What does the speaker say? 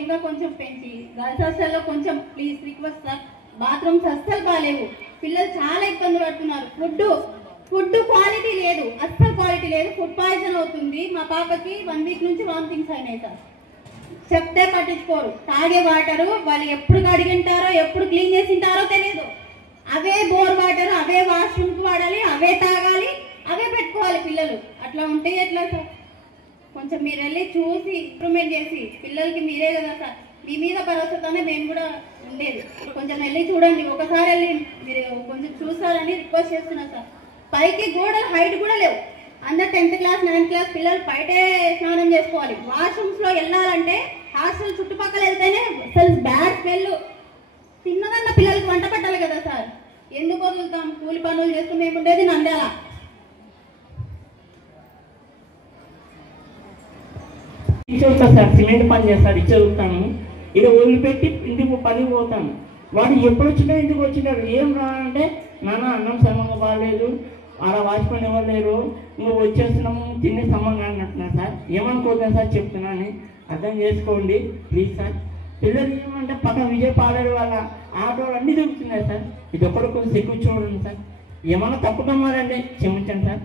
ఇంకా కొంచెం పెంచి గర్ల్స్ హాస్టల్లో కొంచెం ప్లీజ్ రిక్వెస్ట్ సార్, బాత్రూమ్స్ అస్సలు బాగాలేవు, పిల్లలు చాలా ఇబ్బంది పడుతున్నారు, ఫుడ్ క్వాలిటీ లేదు, అస్సలు క్వాలిటీ లేదు, ఫుడ్ పాయిజన్ అవుతుంది. మా పాపకి 1 వీక్ నుంచి వామిటింగ్స్ అయినాయి సార్. చెప్తే పట్టించుకోరు, తాగే వాటరు వాళ్ళు ఎప్పుడు కడిగింటారో ఎప్పుడు క్లీన్ చేసింటారో తెలియదు, అవే బోర్ వాటర్ అవే వాష్రూమ్కి వాడాలి, అవే తాగాలి, అవే పెట్టుకోవాలి పిల్లలు. అట్లా ఉంటే ఎట్లా సార్? కొంచెం మీరు వెళ్ళి చూసి ఇంప్రూవ్మెంట్ చేసి పిల్లలకి మీరే కదా సార్, మీ మీద భరోసాతోనే మేము కూడా ఉండేది. కొంచెం వెళ్ళి చూడండి, ఒకసారి వెళ్ళి మీరు కొంచెం చూస్తారని రిక్వెస్ట్ చేస్తున్నా సార్. పైకి గోడలు హైట్ కూడా లేవు, అందరు 10th క్లాస్ 9th క్లాస్ పిల్లలు బయటే స్నానం చేసుకోవాలి. వాష్రూమ్స్లో వెళ్ళాలంటే హాస్టల్ చుట్టుపక్కల వెళ్తేనే అసలు బ్యాడ్ స్మెల్. తిన్నదన్న పిల్లలకి వంట పట్టాలి కదా సార్, ఎందుకు వదులుతాం? కూలి పనులు చేస్తూ మేము ఉండేది నంద్యాల. ఇచ్చేస్తా సార్, సిమెంట్ పని చేస్తాడు, ఇచ్చేస్తాను. ఇది వదిలిపెట్టి ఇంటికి పని పోతాను. వాడు ఎప్పుడు వచ్చినా ఇంటికి వచ్చినాడు, ఏం రా అంటే నాన్న అన్నం సమంగా బాగాలేదు, అలా వాచిపోయిన ఎవరు లేరు, నువ్వు వచ్చేస్తున్నాము తినే సమంగా అన్నట్టున్నా సార్. ఏమనుకోలేదు సార్, చెప్తున్నాను అర్థం చేసుకోండి ప్లీజ్ సార్. పిల్లలు ఏమంటే పక్కన విజయపాలేరు వాళ్ళ ఆటోలు అన్నీ దొరుకుతున్నాయి సార్. ఇది ఒక్కడు కొంచెం ఎక్కువ చూడండి సార్, ఏమన్నా తప్పుకున్నారండి క్షమించండి సార్.